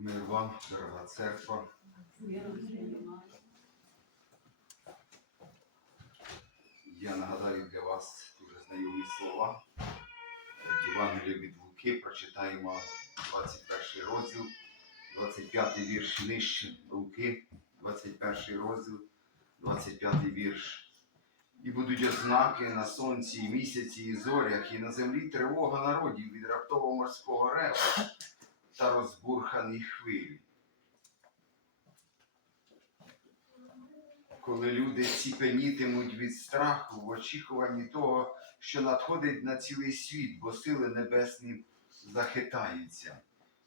Мир вам, дорога церква. Я нагадаю для вас дуже знайомі слова. Євангелія від Луки прочитаємо 21 розділ, 25 вірш нижче Луки, 21 розділ, 25 вірш. І будуть ознаки на сонці, місяці, і зорях, і на землі тривога народів від раптового морського реву та розбурханих хвилі. Коли люди ціпенітимуть від страху в очікуванні того, що надходить на цілий світ, бо сили небесні захитаються.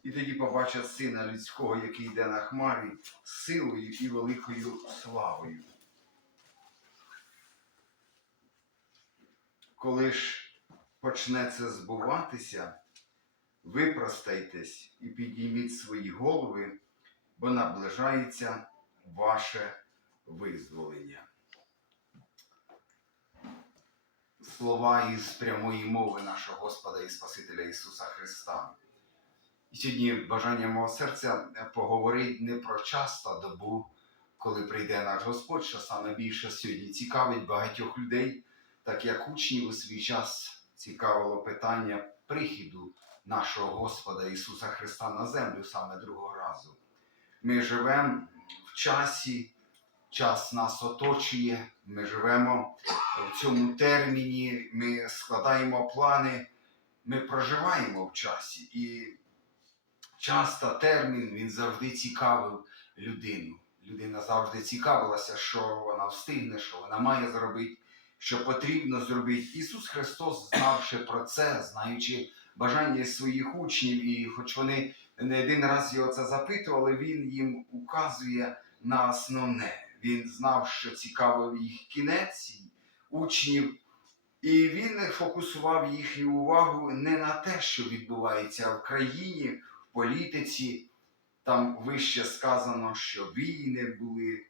І тоді побачать сина людського, який йде на хмарі, силою і великою славою. Коли ж почне це збуватися, випростайтесь і підійміть свої голови, бо наближається ваше визволення. Слова із прямої мови нашого Господа і Спасителя Ісуса Христа. І сьогодні бажання мого серця поговорити не про час та добу, коли прийде наш Господь, що саме більше сьогодні цікавить багатьох людей, так як учнів у свій час цікавило питання прихіду нашого Господа Ісуса Христа на землю саме другого разу. Ми живемо в часі, час нас оточує, ми живемо в цьому терміні, ми складаємо плани, ми проживаємо в часі. І час та термін він завжди цікавив людину. Людина завжди цікавилася, що вона встигне, що вона має зробити, що потрібно зробити. Ісус Христос, знавши про це, знаючи бажання своїх учнів, і хоч вони не один раз його це запитували, він їм указує на основне. Він знав, що цікавив їх кінець учнів, і він фокусував їхню увагу не на те, що відбувається в країні, в політиці. Там вище сказано, що війни були,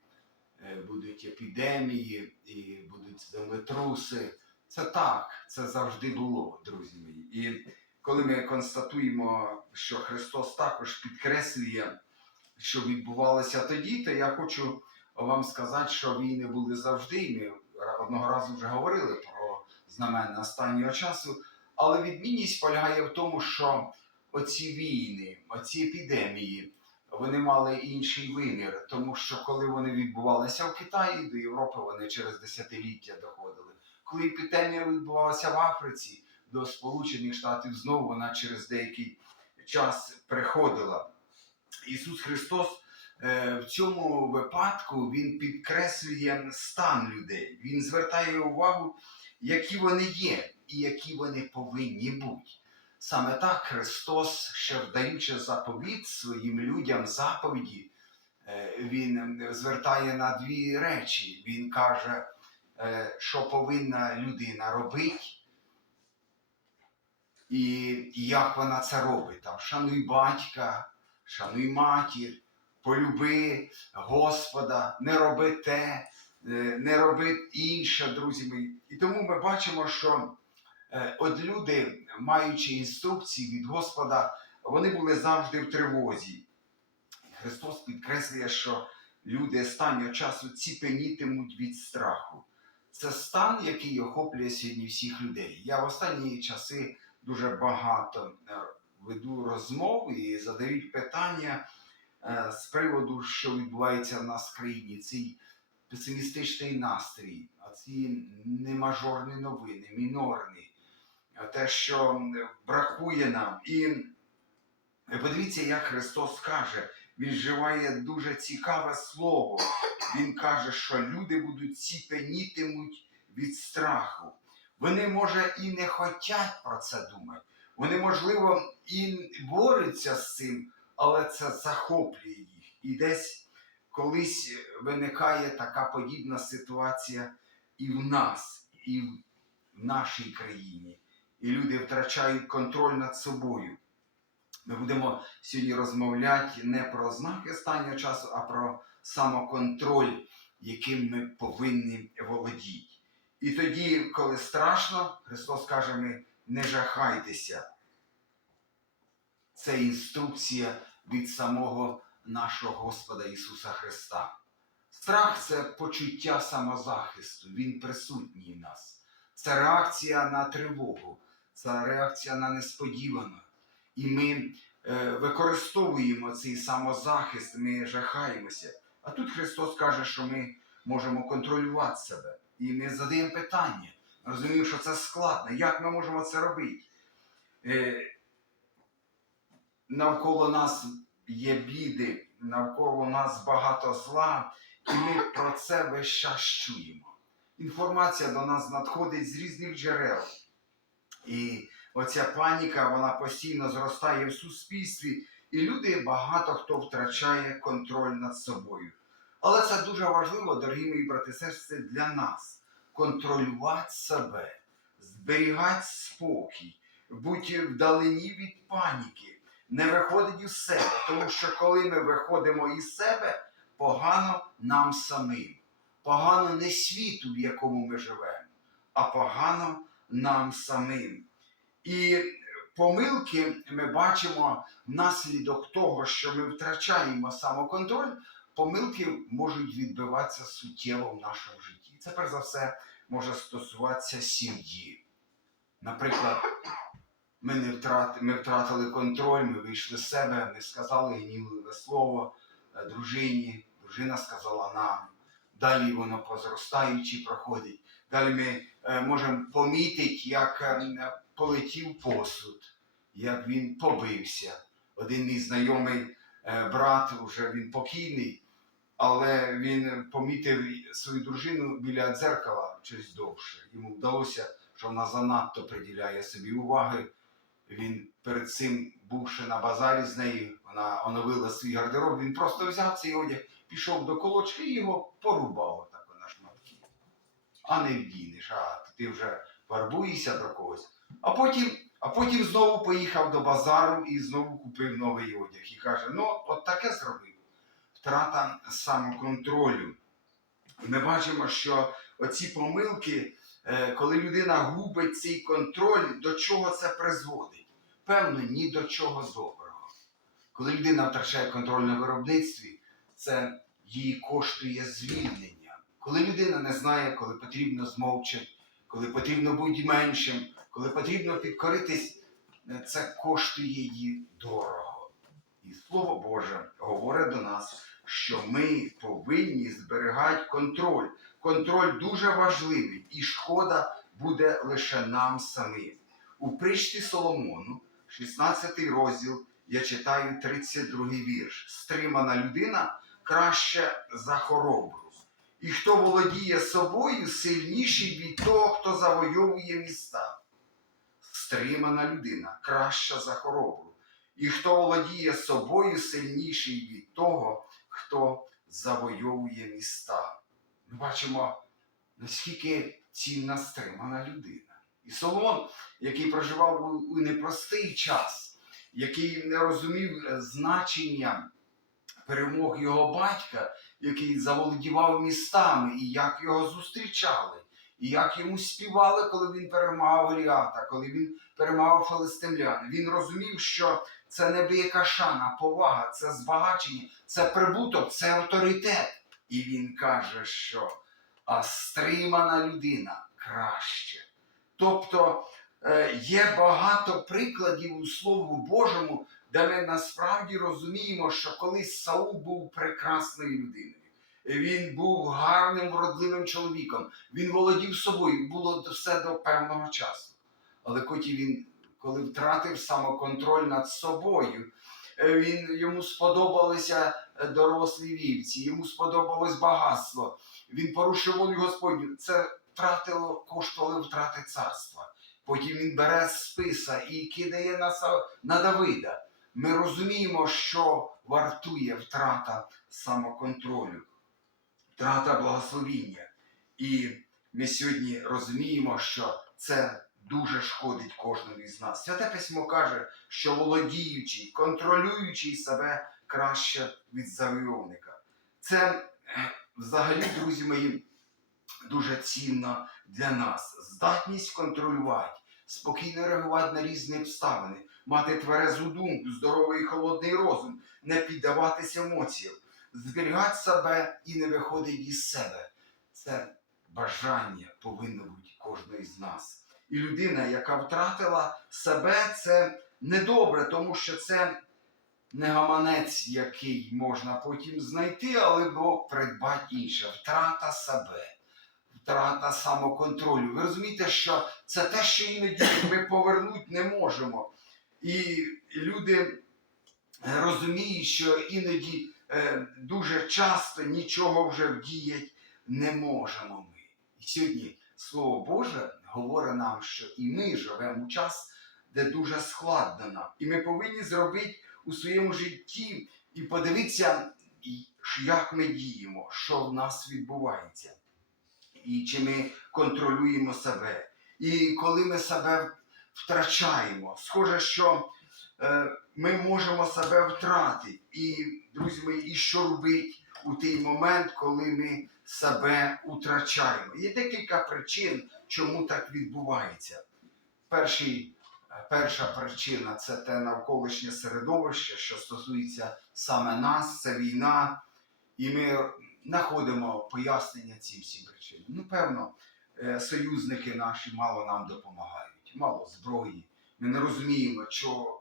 е, будуть епідемії і будуть землетруси. Це так, це завжди було, друзі мої. І коли ми констатуємо, що Христос також підкреслює, що відбувалося тоді, то я хочу вам сказати, що війни були завжди. Ми одного разу вже говорили про знамена останнього часу. Але відмінність полягає в тому, що оці війни, оці епідемії, вони мали інший вимір, тому що коли вони відбувалися в Китаї, до Європи вони через десятиліття доходили. Коли епідемія відбувалася в Африці, до Сполучених Штатів знову вона через деякий час приходила. Ісус Христос е, в цьому випадку Він підкреслює стан людей. Він звертає увагу, які вони є і які вони повинні бути. Саме так Христос, ще вдаючи заповідь своїм людям заповіді, е, Він звертає на дві речі. Він каже, е, що повинна людина робити, і як вона це робить. Там, шануй батька, шануй матір, полюби Господа, не роби те, е, не роби інше, друзі мої. І тому ми бачимо, що е, от люди, маючи інструкції від Господа, вони були завжди в тривозі. Христос підкреслює, що люди останнього часу ціпенітимуть від страху. Це стан, який охоплює сьогодні всіх людей. Я в останні часи дуже багато е, веду розмов і задають питання е, з приводу, що відбувається в нас в країні. Цей песимістичний настрій, а ці немажорні новини, мінорні, те, що бракує нам. І е, подивіться, як Христос каже, він вживає дуже цікаве слово. Він каже, що люди будуть ціпенітимуть від страху. Вони, може, і не хочуть про це думати. Вони, можливо, і борються з цим, але це захоплює їх. І десь колись виникає така подібна ситуація і в нас, і в нашій країні. І люди втрачають контроль над собою. Ми будемо сьогодні розмовляти не про знаки останнього часу, а про самоконтроль, яким ми повинні володіти. І тоді, коли страшно, Христос каже, ми не жахайтеся. Це інструкція від самого нашого Господа Ісуса Христа. Страх це почуття самозахисту, він присутній в нас. Це реакція на тривогу, це реакція на несподіване. І ми е, використовуємо цей самозахист, ми жахаємося. А тут Христос каже, що ми можемо контролювати себе. І ми задаємо питання. Розуміємо, що це складно. Як ми можемо це робити? Е, навколо нас є біди, навколо нас багато зла, і ми про це весь час чуємо. Інформація до нас надходить з різних джерел. І оця паніка вона постійно зростає в суспільстві, і люди багато хто втрачає контроль над собою. Але це дуже важливо, дорогі мої брати сестри, для нас. Контролювати себе, зберігати спокій, бути вдалині від паніки, не виходить із себе, тому що коли ми виходимо із себе, погано нам самим, погано не світу, в якому ми живемо, а погано нам самим. І помилки ми бачимо внаслідок того, що ми втрачаємо самоконтроль, помилки можуть відбиватися суттєво в нашому житті. Це перш за все може стосуватися сім'ї. Наприклад, ми, не втрат... ми втратили контроль, ми вийшли з себе, ми сказали гнівливе слово е, дружині, дружина сказала нам. Далі воно по зростаючій проходить. Далі ми е, можемо помітити, як е, полетів посуд, як він побився. Один мій знайомий е, брат, вже він покійний, але він помітив свою дружину біля дзеркала щось довше. Йому вдалося, що вона занадто приділяє собі уваги. Він перед цим, бувши на базарі з нею, вона оновила свій гардероб, він просто взяв цей одяг, пішов до колочки і його порубав отак на шматки. А не вдінеш, а ти вже фарбуєшся до когось. А потім, а потім знову поїхав до базару і знову купив новий одяг. І каже: ну, от таке зробив. Втрата самоконтролю. Ми бачимо, що оці помилки, е, коли людина губить цей контроль, до чого це призводить? Певно, ні до чого доброго. Коли людина втрачає контроль на виробництві, це їй коштує звільнення. Коли людина не знає, коли потрібно змовчати, коли потрібно бути меншим, коли потрібно підкоритись, е, це коштує їй дорого. І Слово Боже говорить до нас, що ми повинні зберігати контроль. Контроль дуже важливий, і шкода буде лише нам самим. У притчі Соломону, 16 розділ, я читаю 32 вірш. Стримана людина краще за хоробру. І хто володіє собою, сильніший від того, хто завойовує міста. Стримана людина краща за хоробру. І хто володіє собою, сильніший від того, хто завойовує міста. Ми бачимо, наскільки цінна стримана людина. І Соломон, який проживав у- непростий час, який не розумів е, значення перемог його батька, який заволодівав містами, і як його зустрічали, і як йому співали, коли він перемагав Голіата, коли він перемагав филистимлян. Він розумів, що це не небияка шана, повага, це збагачення, це прибуток, це авторитет. І він каже, що а стримана людина краще. Тобто е, є багато прикладів у Слову Божому, де ми насправді розуміємо, що колись Саул був прекрасною людиною. Він був гарним, вродливим чоловіком. Він володів собою, було все до певного часу. Але коли він, коли втратив самоконтроль над собою, е, він, йому сподобалися е, дорослі вівці, йому сподобалось багатство. Він порушив волю Господню. Це втратило, коштувало втрати царства. Потім він бере списа і кидає на, на Давида. Ми розуміємо, що вартує втрата самоконтролю, втрата благословіння. І ми сьогодні розуміємо, що це дуже шкодить кожному із нас. Святе письмо каже, що володіючий, контролюючий себе краще від завойовника. Це е, взагалі, друзі мої, дуже цінно для нас. Здатність контролювати, спокійно реагувати на різні обставини, мати тверезу думку, здоровий і холодний розум, не піддаватися емоціям, зберігати себе і не виходить із себе. Це бажання повинно бути кожної з нас. І людина, яка втратила себе, це недобре, тому що це не гаманець, який можна потім знайти, але Бог придбати інше. Втрата себе, втрата самоконтролю. Ви розумієте, що це те, що іноді ми повернути не можемо. І люди е, розуміють, що іноді е, дуже часто нічого вже вдіяти не можемо ми. І сьогодні Слово Боже говорить нам, що і ми живемо у час, де дуже складно. І ми повинні зробити у своєму житті і подивитися, як ми діємо, що в нас відбувається, і чи ми контролюємо себе. І коли ми себе втрачаємо, схоже, що е, ми можемо себе втратити. І, друзі мої, і що робити у той момент, коли ми себе втрачаємо? Є декілька причин, чому так відбувається. Перший Перша причина це те навколишнє середовище, що стосується саме нас, це війна, і ми знаходимо пояснення цим всім причинам. Ну, певно, е, союзники наші мало нам допомагають, мало зброї. Ми не розуміємо,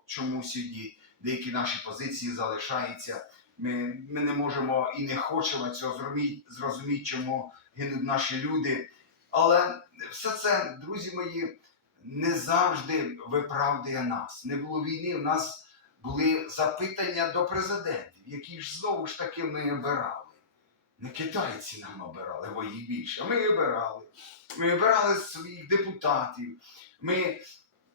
чому сьогодні деякі наші позиції залишаються. Ми, ми не можемо і не хочемо цього зрозуміти, зрозуміти, чому гинуть наші люди. Але все це, друзі мої не завжди виправдує нас. Не було війни, у нас були запитання до президентів, які ж знову ж таки ми обирали. Не китайці нам обирали, бо їх більше. а Ми обирали. Ми обирали своїх депутатів. Ми,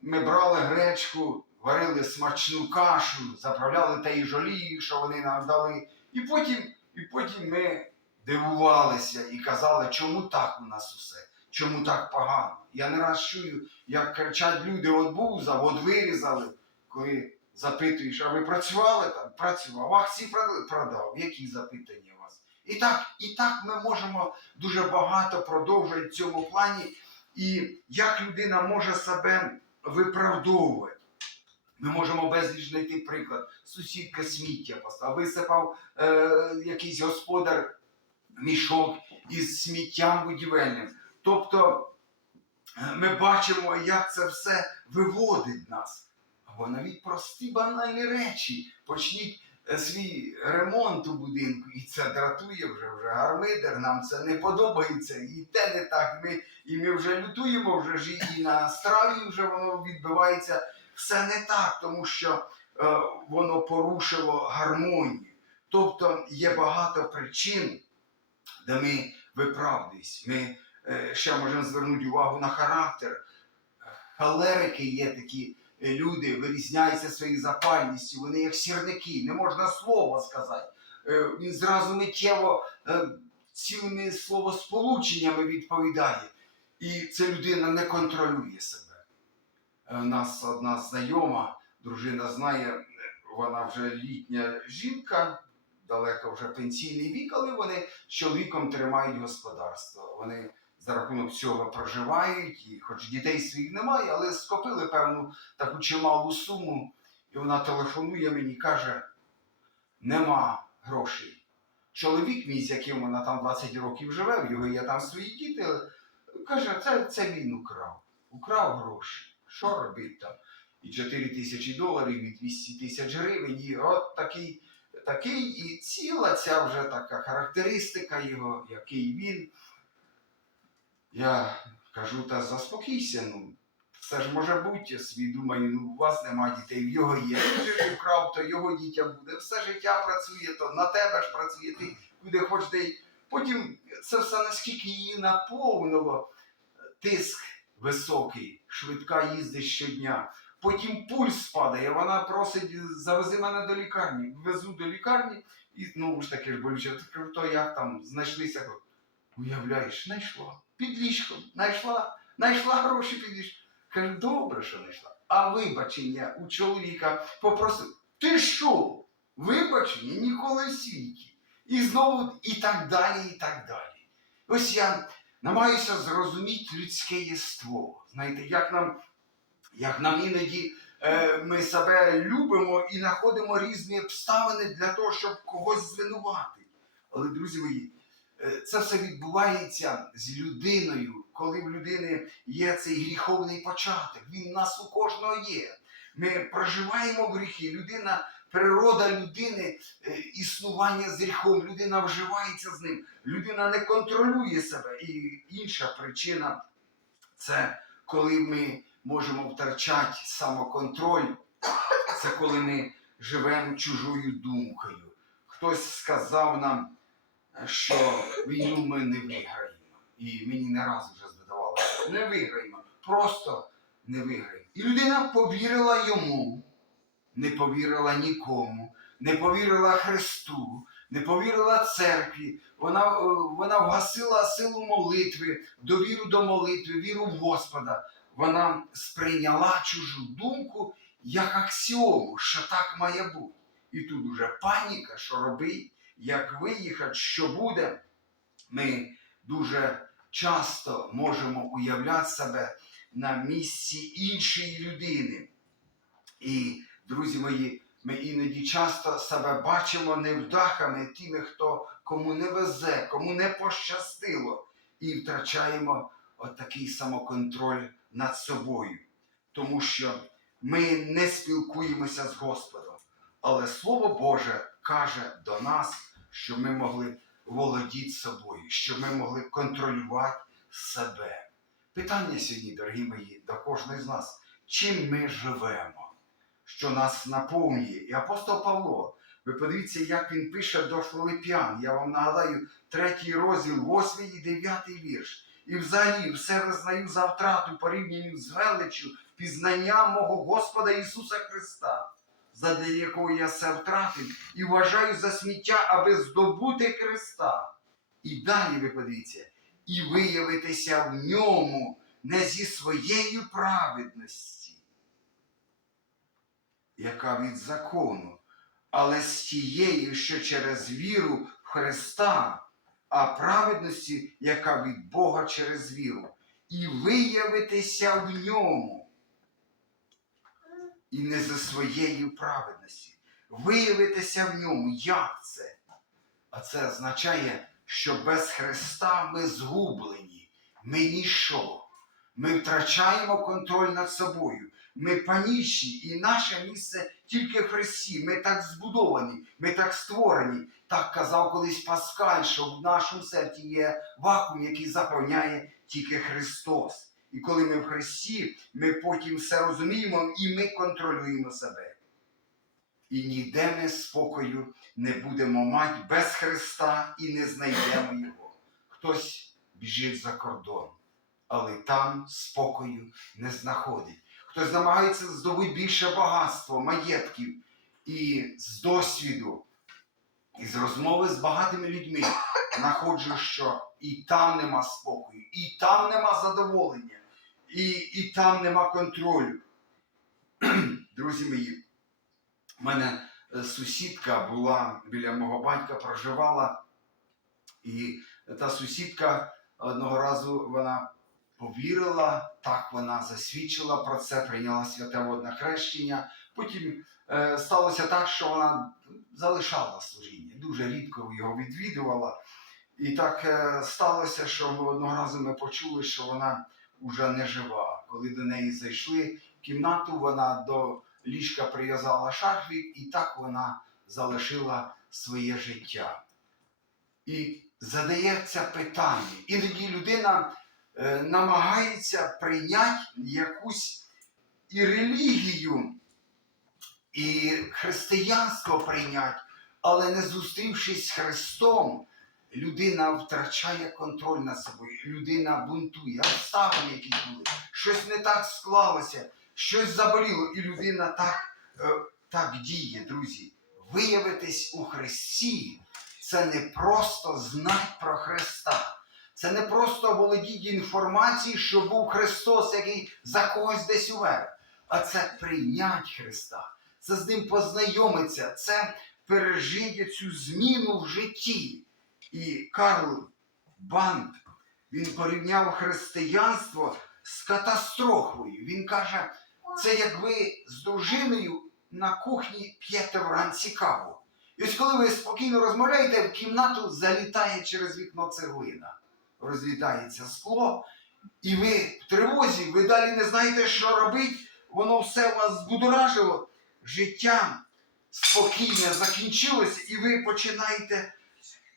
ми брали гречку, варили смачну кашу, заправляли теї жолії, що вони нам дали. І потім, і потім ми дивувалися і казали, чому так у нас усе, чому так погано. Я не раз чую, як кричать люди, от був завод вирізали, коли запитуєш, а ви працювали там? Працював. Акції продав. Які запитання у вас? І так, і так ми можемо дуже багато продовжувати в цьому плані. І як людина може себе виправдовувати. Ми можемо безліч знайти приклад. Сусідка сміття висипав е, якийсь господар мішок із сміттям будівельним. Тобто е, ми бачимо, як це все виводить нас. Або навіть прості банальні речі. Почніть е, свій ремонт у будинку, і це дратує вже вже гармидер, нам це не подобається, і те не так. Ми, і ми вже лютуємо, вже і на страві вже воно відбивається. Все не так, тому що е, воно порушило гармонію. Тобто є багато причин, де ми виправдуємось. Ми е, ще можемо звернути увагу на характер. Халерики є такі е, люди, вирізняються своєю запальністю, вони як сірники, не можна слова сказати. Е, Він зразу миттєво цілими словосполученнями відповідає. І ця людина не контролює себе. У нас одна знайома, дружина знає, вона вже літня жінка, далеко вже пенсійний вік, але вони з чоловіком тримають господарство. Вони за рахунок цього проживають, і хоч дітей своїх немає, але скопили певну таку чималу суму. І вона телефонує мені і каже: нема грошей. Чоловік мій, з яким вона там 20 років живе, в його є там свої діти, каже, це, це він украв. Украв гроші. Що робить там? І 4 тисячі доларів, і 200 тисяч гривень, і от такий, такий, і ціла ця вже така характеристика його, який він. Я кажу, та заспокійся, ну, все ж може бути, собі думаю, ну у вас нема дітей, в його є. Ж вкрав, то його дітям буде. Все життя працює, то на тебе ж працює, ти куди хочеш. де Потім це все наскільки її наповнило, тиск високий, швидка їздить щодня. Потім пульс падає, вона просить, завези мене до лікарні. Везу до лікарні, і знову ж таки ж болюче. То як там знайшлися? Уявляєш, знайшла. Під ліжком, знайшла, знайшла гроші під ліжком. Кажу, добре, що знайшла. А вибачення у чоловіка попросив, ти що? Вибачення ніколи в світі. І знову і так далі, і так далі. Ось я намагаюся зрозуміти людське єство. Знаєте, як нам, як нам іноді е, ми себе любимо і знаходимо різні обставини для того, щоб когось звинуватити. Але, друзі мої, е, це все відбувається з людиною, коли в людини є цей гріховний початок. Він в нас у кожного є. Ми проживаємо гріхи. Людина, природа людини, е, існування з гріхом, людина вживається з ним, людина не контролює себе. І інша причина це коли ми можемо втрачати самоконтроль, це коли ми живемо чужою думкою. Хтось сказав нам, що війну ми не виграємо. І мені не раз вже здавалося, не виграємо, просто не виграємо. І людина повірила йому, не повірила нікому, не повірила Христу, не повірила церкві. Вона, е, вона вгасила силу молитви, довіру до молитви, віру в Господа. Вона сприйняла чужу думку як аксіому, що так має бути. І тут уже паніка, що робить, як виїхати, що буде. Ми дуже часто можемо уявляти себе на місці іншої людини. І, друзі мої, ми іноді часто себе бачимо невдахами тими, хто кому не везе, кому не пощастило, і втрачаємо отакий самоконтроль над собою, тому що ми не спілкуємося з Господом. Але Слово Боже каже до нас, що ми могли володіти собою, що ми могли контролювати себе. Питання сьогодні, дорогі мої, до кожного з нас, чим ми живемо, що нас наповнює. І апостол Павло, ви подивіться, як він пише до Филип'ян. Я вам нагадаю, третій розділ, восьмий і дев'ятий вірш. І взагалі все визнаю за втрату порівнянню з величчю пізнання мого Господа Ісуса Христа, задля якого я все втратив і вважаю за сміття, аби здобути Христа. І далі ви подивіться, і виявитися в ньому не зі своєю праведності, яка від закону, але з тією, що через віру в Христа, а праведності, яка від Бога через віру, і виявитися в ньому, і не за своєю праведності. Виявитися в ньому. Як це? А це означає, що без Христа ми згублені, ми ніщо. Ми втрачаємо контроль над собою. Ми панічні, і наше місце тільки в Христі. Ми так збудовані, ми так створені. Так казав колись Паскаль, що в нашому серці є вакуум, який заповняє тільки Христос. І коли ми в Христі, ми потім все розуміємо і ми контролюємо себе. І ніде ми спокою не будемо мати без Христа і не знайдемо Його. Хтось біжить за кордон, але там спокою не знаходить. Хтось намагається здобути більше багатства, маєтків і з досвіду, і з розмови з багатими людьми знаходжу, що і там нема спокою, і там нема задоволення, і, і там нема контролю. Друзі мої, в мене е, сусідка була біля мого батька, проживала, і та сусідка одного разу вона повірила, так вона засвідчила про це, прийняла святе водне хрещення. Потім е, сталося так, що вона залишала служіння, дуже рідко його відвідувала. І так е, сталося, що ми одного разу ми почули, що вона вже не жива. Коли до неї зайшли в кімнату, вона до ліжка прив'язала шарфік, і так вона залишила своє життя. І задається питання. Іноді людина е, намагається прийняти якусь і релігію, і християнство прийняти, але не зустрівшись з Христом, людина втрачає контроль над собою, людина бунтує, обставини якісь були, щось не так склалося, щось заболіло, і людина так, е, так діє, друзі. Виявитись у Христі це не просто знати про Христа. Це не просто володіти інформацією, що був Христос, який за когось десь уверх, а це прийняти Христа, це з ним познайомитися, це пережити цю зміну в житті. І Карл Банд він порівняв християнство з катастрофою. Він каже, Це як ви з дружиною на кухні п'єте вранці каву. І ось коли ви спокійно розмовляєте, в кімнату залітає через вікно цеглина, розлітається скло, і ви в тривозі, ви далі не знаєте, що робити, воно все вас збудоражило. Життя спокійне закінчилося, і ви починаєте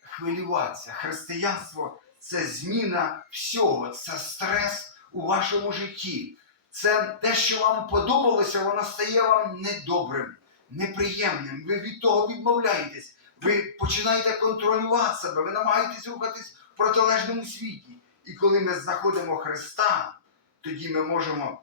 хвилюватися. Християнство це зміна всього, це стрес у вашому житті. Це те, що вам подобалося, воно стає вам недобрим, неприємним. Ви від того відмовляєтесь. Ви починаєте контролювати себе, ви намагаєтесь рухатись в протилежному світі. І коли ми знаходимо Христа, тоді ми можемо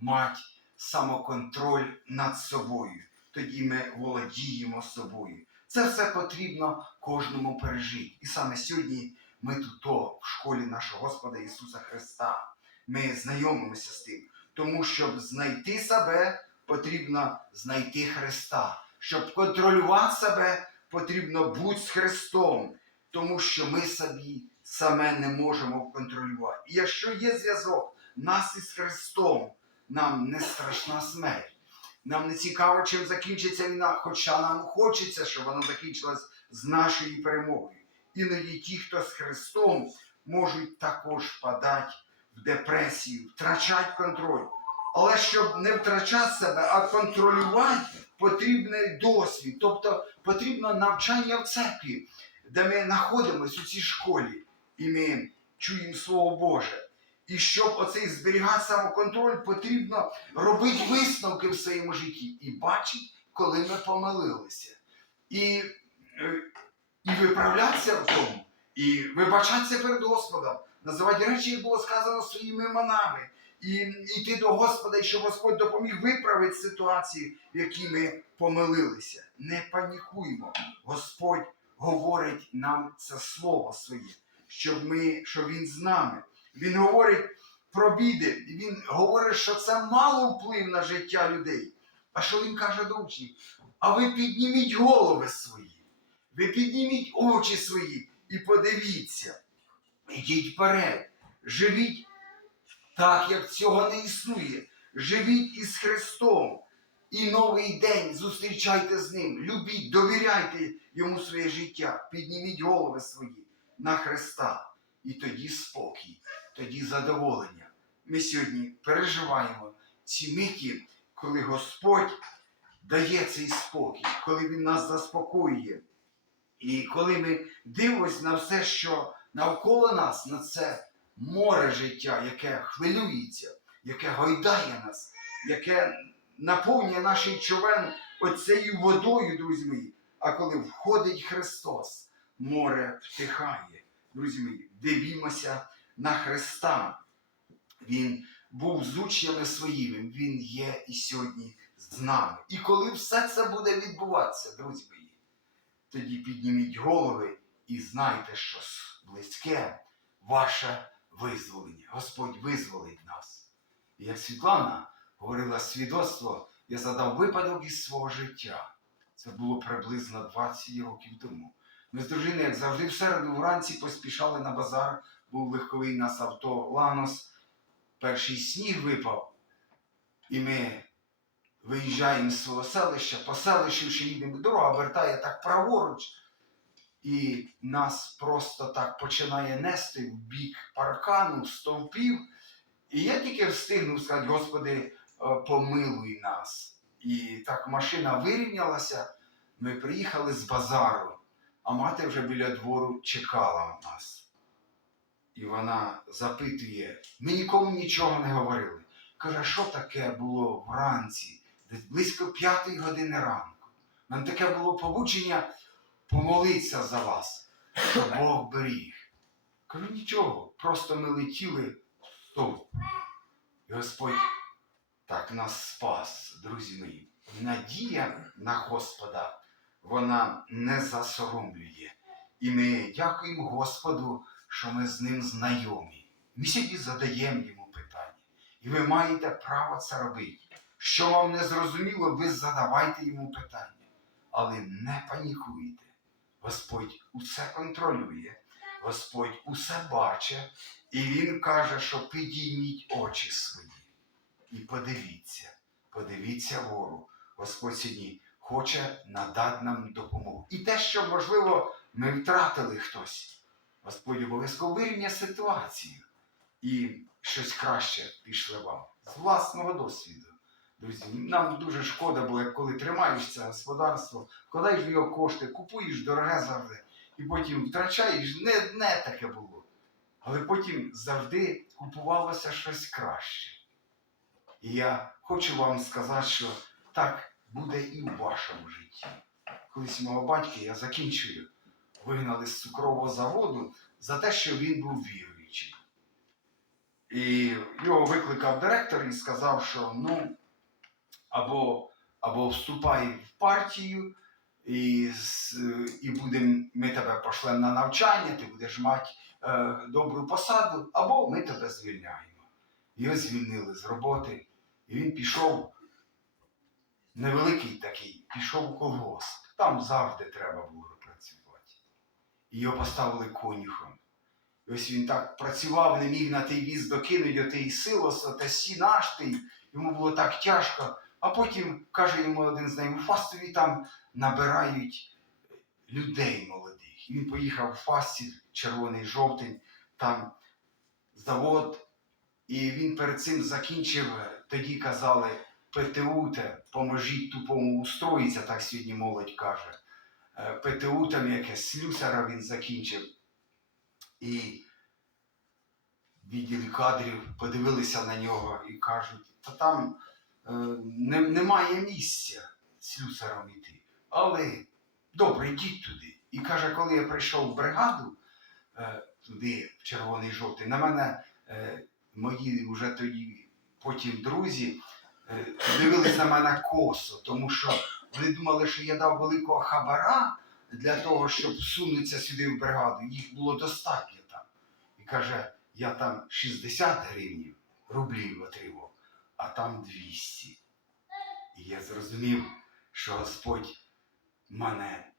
мати самоконтроль над собою. Тоді ми володіємо собою. Це все потрібно кожному пережити. І саме сьогодні ми тут в школі нашого Господа Ісуса Христа. Ми знайомимося з тим. Тому щоб знайти себе, потрібно знайти Христа. Щоб контролювати себе, потрібно бути з Христом, тому що ми собі саме не можемо контролювати. І якщо є зв'язок нас із Христом, нам не страшна смерть. Нам не цікаво, чим закінчиться війна, хоча нам хочеться, щоб вона закінчилась з нашою перемогою. Іноді ті, хто з Христом, можуть також впадати в депресію, втрачати контроль. Але щоб не втрачати себе, а контролювати, потрібний досвід. Тобто потрібно навчання в церкві, де ми знаходимося у цій школі, і ми чуємо Слово Боже. І щоб оцей зберігати самоконтроль, потрібно робити висновки в своєму житті і бачити, коли ми помилилися. І, е, і виправлятися в тому, і вибачатися перед Господом, називати речі, як було сказано своїми іменами, і йти до Господа, і щоб Господь допоміг виправити ситуації, в якій ми помилилися. Не панікуємо. Господь говорить нам це слово своє, щоб ми, що Він з нами. Він говорить про біди, він говорить, що це мало вплив на життя людей. А що він каже до учнів? А ви підніміть голови свої, ви підніміть очі свої і подивіться. Ідіть вперед, живіть так, як цього не існує. Живіть із Христом. І новий день зустрічайте з Ним. Любіть, довіряйте йому своє життя, підніміть голови свої на Христа. І тоді спокій, тоді задоволення. Ми сьогодні переживаємо ці миті, коли Господь дає цей спокій, коли Він нас заспокоює. І коли ми дивимося на все, що навколо нас, на це море життя, яке хвилюється, яке гойдає нас, яке наповнює наш човен оцею водою, друзі мої. А коли входить Христос, море втихає. Друзі мої, дивімося на Христа. Він був з учнями своїми, Він є і сьогодні з нами. І коли все це буде відбуватися, друзі мої, тоді підніміть голови і знайте, що близьке ваше визволення. Господь визволить нас. І як Світлана говорила свідоцтво, я задав випадок із свого життя. Це було приблизно 20 років тому. Ми з дружиною, як завжди, в середу вранці поспішали на базар, був легковий нас авто Ланос. Перший сніг випав, і ми виїжджаємо з свого селища, по селищу ще їдемо, дорога вертає так праворуч, і нас просто так починає нести в бік паркану, стовпів. І я тільки встигнув сказати, Господи, е, помилуй нас. І так машина вирівнялася, ми приїхали з базару а мати вже біля двору чекала нас. І вона запитує, ми нікому нічого не говорили. Каже, що таке було вранці, десь близько п'ятої години ранку. Нам таке було побучення помолитися за вас, щоб Бог беріг. Кажу, нічого, просто ми летіли стовп. І Господь так нас спас, друзі мої. Надія на Господа вона не засоромлює. І ми дякуємо Господу, що ми з ним знайомі. Ми сьогодні задаємо йому питання. І ви маєте право це робити. Що вам не зрозуміло, ви задавайте йому питання. Але не панікуйте. Господь усе контролює, Господь усе бачить, і Він каже, що підійміть очі свої. І подивіться, подивіться вгору. Господь сьогодні хоче надати нам допомогу. І те, що, можливо, ми втратили хтось, Господь обов'язково вирівняє ситуацію. І щось краще пішле вам з власного досвіду. Друзі, нам дуже шкода було, коли тримаєш це господарство, вкладаєш в його кошти, купуєш дороге завжди, і потім втрачаєш, не, не таке було. Але потім завжди купувалося щось краще. І я хочу вам сказати, що так буде і в вашому житті. Колись мого батька, я закінчую, вигнали з цукрового заводу за те, що він був віруючий. І його викликав директор і сказав, що ну, або, або вступай в партію, і, і будем, ми тебе пошлемо на навчання, ти будеш мати е, добру посаду, або ми тебе звільняємо. Його звільнили з роботи, і він пішов, невеликий такий, пішов колгосп. Там завжди треба було. І його поставили конюхом. І ось він так працював, не міг на той віз докинути отий силос, оте сінаштий, йому було так тяжко. А потім каже йому один з ним, у Фастові там набирають людей молодих. І він поїхав в Фасті, червоний жовтень, там завод. І він перед цим закінчив, тоді казали, ПТУ-те, поможіть тупому устроїться, так сьогодні молодь каже. Е, ПТУ там якесь слюсара він закінчив. І відділ кадрів подивилися на нього і кажуть, та там е, не, немає місця слюсаром іти. Але добре, йдіть туди. І каже, коли я прийшов в бригаду е, туди, в червоний жовтий, на мене е, мої вже тоді потім друзі е, дивились на мене косо, тому що вони думали, що я дав великого хабара для того, щоб всунутися сюди в бригаду. Їх було достатньо там. І каже, я там 60 гривнів рублів отримав, а там 200. І я зрозумів, що Господь мене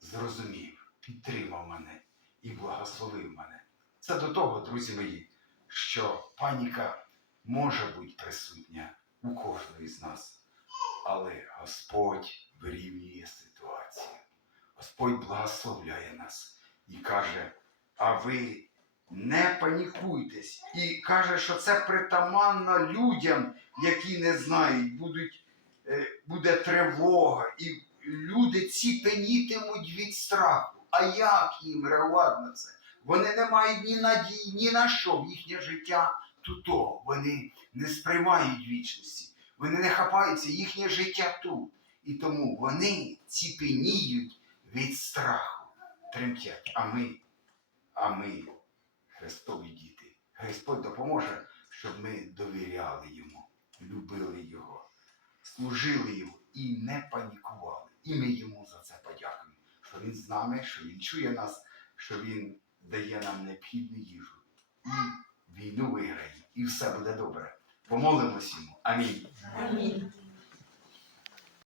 зрозумів, підтримав мене і благословив мене. Це до того, друзі мої, що паніка може бути присутня у кожного з нас, але Господь вирівнює ситуацію. Господь благословляє нас і каже, а ви не панікуйтесь. І каже, що це притаманно людям, які не знають, будуть, е, буде тривога, і люди ці пенітимуть від страху. А як їм реагувати на це? Вони не мають ні надії, ні на що в їхнє життя туто. Вони не сприймають вічності, вони не хапаються, їхнє життя тут. І тому вони ціпеніють від страху, тремтять. А ми, а ми, Христові діти, Господь допоможе, щоб ми довіряли йому, любили його, служили йому і не панікували. І ми йому за це подякуємо, що він з нами, що він чує нас, що він дає нам необхідну їжу. І війну виграє, і все буде добре. Помолимось йому. Амінь. Амінь.